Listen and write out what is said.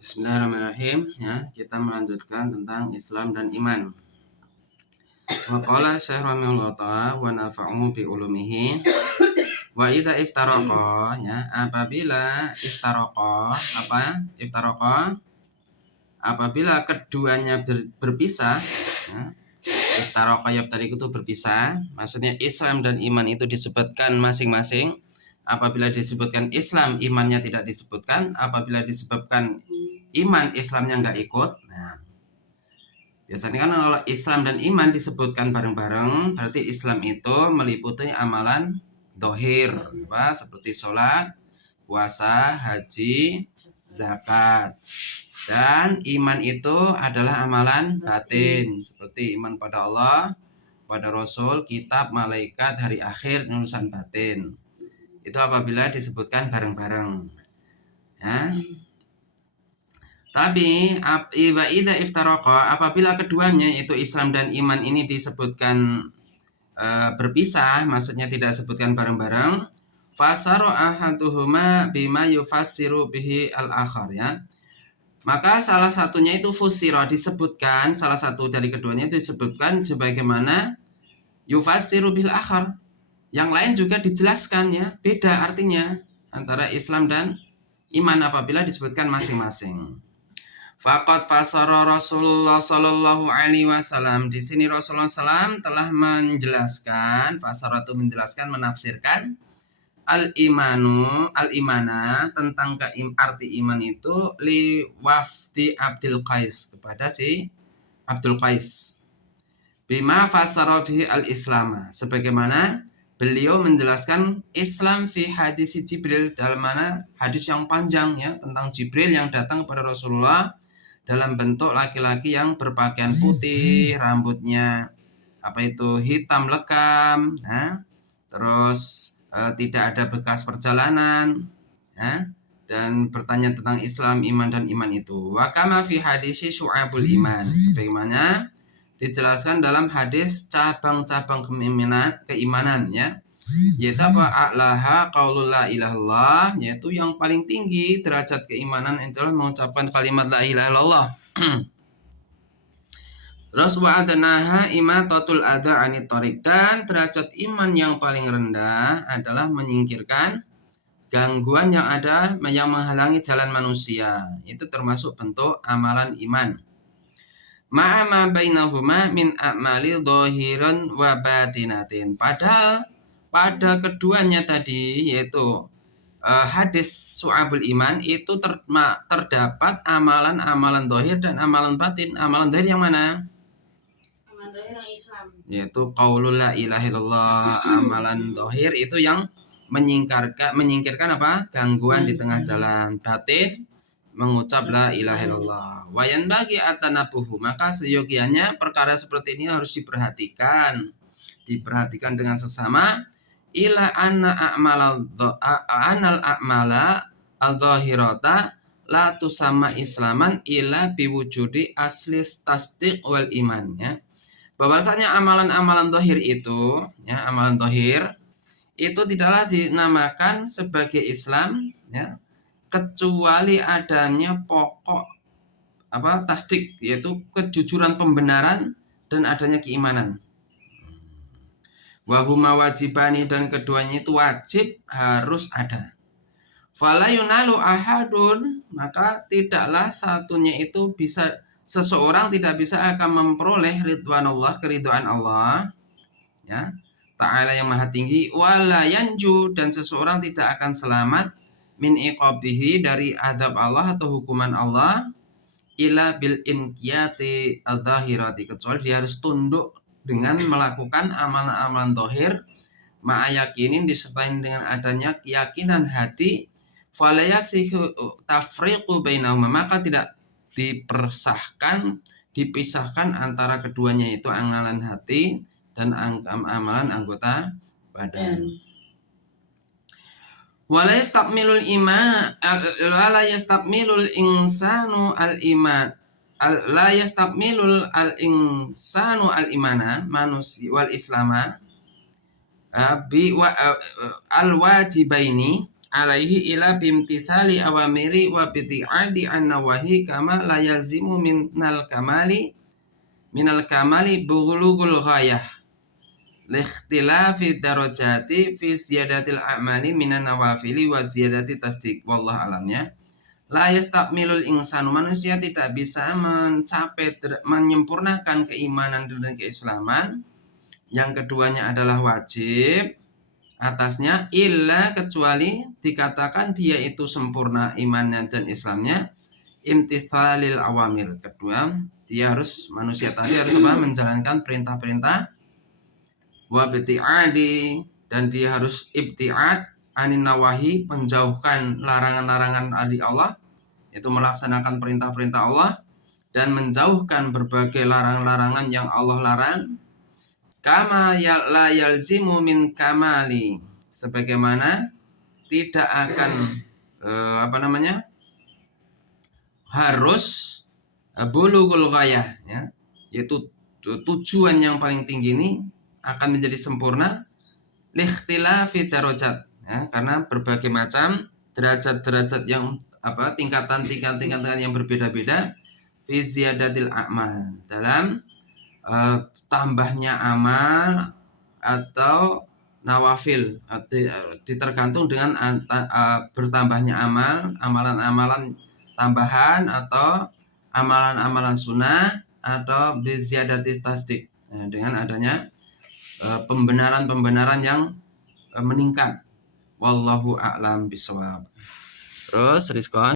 Bismillahirrahmanirrahim. Ya, kita melanjutkan tentang Islam dan iman. Wa qala Syekh rahimahullah ta'ala wa nafa'uhu bi ulumihi. Wa idza iftaraqa, ya, apabila iftaraqa, apabila keduanya berpisah, ya. Iftaraqa yaftariqu itu berpisah, maksudnya Islam dan iman itu disebutkan masing-masing. Apabila disebutkan Islam, imannya tidak disebutkan. Apabila disebutkan iman, Islamnya nggak ikut. Nah, biasanya kan kalau Islam dan iman disebutkan bareng-bareng, berarti Islam itu meliputi amalan dohir, seperti sholat, puasa, haji, zakat. Dan iman itu adalah amalan batin, seperti iman pada Allah, pada Rasul, kitab, malaikat, hari akhir, urusan batin. Itu apabila disebutkan bareng-bareng. Ya. Tapi idza iftaraqa, apabila keduanya yaitu Islam dan iman ini disebutkan berpisah, maksudnya tidak disebutkan bareng-bareng, fasaru ahaduhuma bima yufassiru bihi al-akhar, ya. Maka salah satunya itu fusira, disebutkan, salah satu dari keduanya itu disebutkan sebagaimana yufassiru bil akhar. Yang lain juga dijelaskan, ya, beda artinya antara Islam dan iman apabila disebutkan masing-masing. Faqad fasara Rasulullah sallallahu alaihi wasallam. Di sini Rasulullah SAW telah menjelaskan, fasara itu menjelaskan, menafsirkan al-imana tentang arti iman itu li wafdi Abdul Qais, kepada si Abdul Qais. Bima fasara fihi al-islama, sebagaimana beliau menjelaskan Islam fi hadis Jibril, dalam mana hadis yang panjang, ya, tentang Jibril yang datang kepada Rasulullah dalam bentuk laki-laki yang berpakaian putih, rambutnya hitam lekam, ya, terus tidak ada bekas perjalanan, ya, dan bertanya tentang Islam, iman dan iman itu. Wa kama fi hadisi syu'abul iman, sebagaimana dijelaskan dalam hadis cabang-cabang keimanan, ya, yaitu a'laha qaulul la ilaha illallah, yaitu yang paling tinggi derajat keimanan adalah mengucapkan kalimat la ilaha illallah. Terus wa adnaha imatatul adza anit thariq, dan derajat iman yang paling rendah adalah menyingkirkan gangguan yang ada yang menghalangi jalan manusia. Itu termasuk bentuk amalan iman. Ma'ama bainahuma min a'mali dhahiran wa batinatin. Padahal pada keduanya tadi, yaitu hadis su'abul iman, itu terdapat amalan-amalan dhahir dan amalan batin. Amalan dhahir yang mana? Amalan dhahir yang Islam, yaitu qaulul la ilaha illallah. Amalan dhahir itu yang menyingkirkan gangguan di tengah jalan. Batin mengucap la ilaha illallah. Wayan bagi atanabuhu, maka seyogianya perkara seperti ini harus diperhatikan dengan sesama. Ila anal a'mala al-dhahirata la tusamma islaman ila biwujudi asli tasdiq wal iman, ya. Bahwasanya amalan-amalan dhahir itu, ya, amalan dhahir itu tidaklah dinamakan sebagai Islam, ya, kecuali adanya pokok tasdik, yaitu kejujuran pembenaran dan adanya keimanan. Wahuma wajibani, dan keduanya itu wajib, harus ada. Fala yunalu ahadun, maka tidaklah satunya itu bisa, seseorang tidak bisa akan memperoleh ridwanullah, keridhaan Allah, ya, Ta'ala yang maha tinggi, wala yanju, dan seseorang tidak akan selamat min iqabihi, dari azab Allah atau hukuman Allah, ila bil inqiyati al-dhahirati, kecuali dia harus tunduk dengan melakukan amalan-amalan dhahir, ma'ayakinin, disertai dengan adanya keyakinan hati, falayasihu tafriqu bainahuma, maka tidak dipisahkan antara keduanya, itu amalan hati dan amalan anggota badan. Wala yastakmilul iman, wala yastakmilul insanu al-iman, la yastakmilul al-insanu al-imana, manusia wal islama bi al-wajibaini, alaihi ila bimtithali awamiri wa biti'adi an nawahi kama la yalzimu minal kamali bulughul ghayah likhtilafi darajati fi ziyadatil a'mali minan nawafili wa ziyadati tasdik. Wallahu alamnya. La yastakmilul insanu, manusia tidak bisa mencapai menyempurnakan keimanan dan keislaman. Yang keduanya adalah wajib atasnya, illa kecuali dikatakan dia itu sempurna imannya dan Islamnya imtithalil awamir. Kedua, dia manusia tadi harus menjalankan perintah-perintah, wa biti'adi, dan dia harus ibti'ad anin nawahi, menjauhkan larangan-larangan dari Allah, itu melaksanakan perintah-perintah Allah dan menjauhkan berbagai larangan-larangan yang Allah larang. Kama la yalzimu min kamali, sebagaimana tidak akan harus bulughul ghayah, ya, yaitu tujuan yang paling tinggi ini akan menjadi sempurna likhtilafi darajat, ya, karena berbagai macam derajat-derajat yang tingkatan-tingkatan yang berbeda-beda fi ziyadatil a'mal, dalam tambahnya amal atau nawafil, ditergantung dengan bertambahnya amalan-amalan tambahan atau amalan-amalan sunnah atau biziyadati tasdik, dengan adanya pembenaran-pembenaran yang meningkat. Wallahu a'lam bishawab. Terus Rizkon.